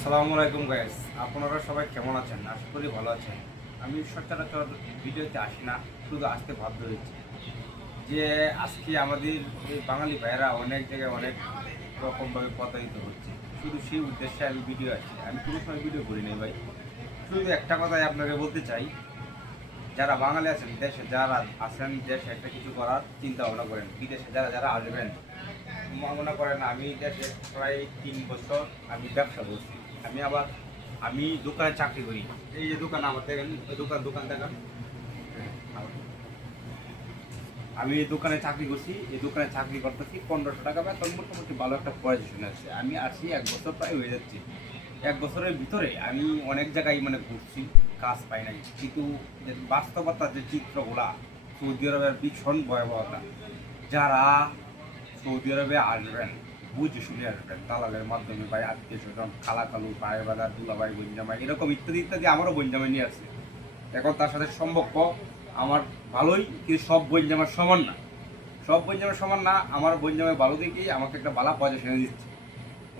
আসসালামু আলাইকুম গাইস, আপনারা সবাই কেমন আছেন? আশা করি ভালো আছেন। আমি সচরাচর ভিডিওতে আসি না, শুধু আসতে বাধ্য হয়েছি যে আজকে আমাদের এই বাঙালি ভাইয়েরা অনেক জায়গায় অনেক রকমভাবে প্রতারিত হচ্ছে। শুধু সেই উদ্দেশ্যে আমি ভিডিও আসি, আমি কোনো সময় ভিডিও করি নাই ভাই। শুধু একটা কথাই আপনাকে বলতে চাই, যারা বাঙালি আছেন, দেশে যারা আছেন, দেশে একটা কিছু করার চিন্তা ভাবনা করেন। বিদেশে যারা যারা আসবেন, মনে করেন আমি দেশে প্রায় 3 বছর আমি ব্যবসা করছি। আমি দোকানে চাকরি করি। এই যে দোকান আমার দেখেন, ওই দোকান দেখেন। আমি এই দোকানে চাকরি করছি, এই দোকানে চাকরি করতেছি 1500 টাকা বেতন, মোটামুটি ভালো একটা পজিশনে আছে। আমি আসি 1 বছর প্রায় হয়ে যাচ্ছে। 1 বছরের ভিতরে আমি অনেক জায়গায় মানে ঘুরছি, কাজ পাই নাই। কিন্তু যে বাস্তবতার যে চিত্রগুলা, সৌদি আরবের ভীষণ ভয়াবহতা। যারা সৌদি আরবে আসবেন, বুঝে শুনে আসবেন, দালালের মাধ্যমে ভাই, আত্মীয় স্বজন, খালা খালু, ভাই বাজার, দুলাভাই, বঞ্জামাই, এরকম ইত্যাদি ইত্যাদি। আমারও বঞ্জামাই নিয়ে আসছে। এখন তার সাথে সম্পর্ক আমার ভালোই, কিন্তু সব বঞ্জামার সমান না। সব বঞ্জামের সমান না। আমার বঞ্জামে ভালো দেখেই আমাকে একটা বালা পজিশনে দিচ্ছে।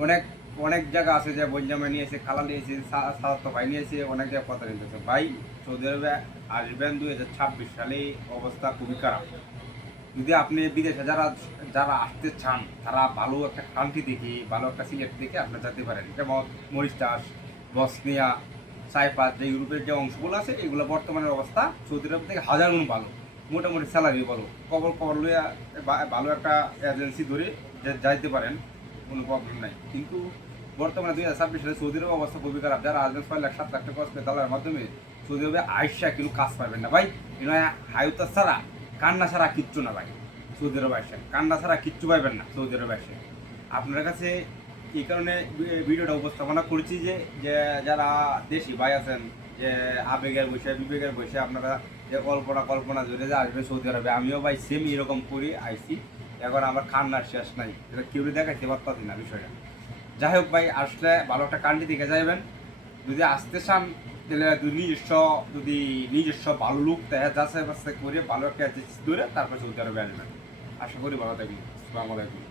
অনেক অনেক জায়গা আছে যে বঞ্জামে নিয়েছে, খালা নিয়েছে, সাদাত ভাই নিয়েছে, অনেক জায়গায় কথা নিতেছে ভাই। সৌদি আরবে আসবেন 2026 সালে, অবস্থা খুবই খারাপ। যদি আপনি বিদেশে যারা যারা আসতে চান, তারা ভালো একটা কান্ট্রি দেখে, ভালো একটা সিলেক্ট দেখে আপনি যেতে পারেন। যেমন মরিশাস, বসনিয়া, সাইপ্রাস, যে ইউরোপের যে অংশগুলো আছে, এগুলো বর্তমানের অবস্থা সৌদি আরব থেকে 1000 গুণ ভালো। মোটামুটি স্যালারি ভালো, খবর লইয়া ভালো একটা এজেন্সি ধরে যাইতে পারেন, কোনো প্রবলেম নাই। কিন্তু বর্তমানে 2026 সালে সৌদি আরবের অবস্থা খুবই খারাপ। যারা আসবেন 6 লাখ 7 লাখ টাকা খরচ করে দালালের মাধ্যমে সৌদি আরবে আইসা কিন্তু কাজ পাবেন না ভাই। হায়ুতা ছাড়া, কান্না ছাড়া কিচ্ছু না ভাই। সৌদি আরব আইসা কান্না ছাড়া কিচ্ছু পাইবেন না সৌদি আরব আইসা। আপনার কাছে এই কারণে ভিডিওটা উপস্থাপনা করেছি যে যে যারা দেশি ভাই আছেন, যে আবেগের বসে বিবেকের বসে আপনারা যে কল্পনা জুড়ে যে আসবে সৌদি আরবে, আমিও ভাই সেম এরকম করে আইসি। এখন আমার কান্নার শেষ নাই, এটা কেউ দেখাইতে পারতাছি না বিষয়টা। যাই হোক ভাই, আসলে ভালো একটা কান্ট্রি দিকে যাইবেন। যদি আসতে চান তাহলে নিজস্ব ভালো লুক দেখা যাচাই বাছাই করে ভালো একটা ধরে তারপর সৌদি আরবে আসবেন। আশা করি ভালো থাকবেন। আসসালামু আলাইকুম।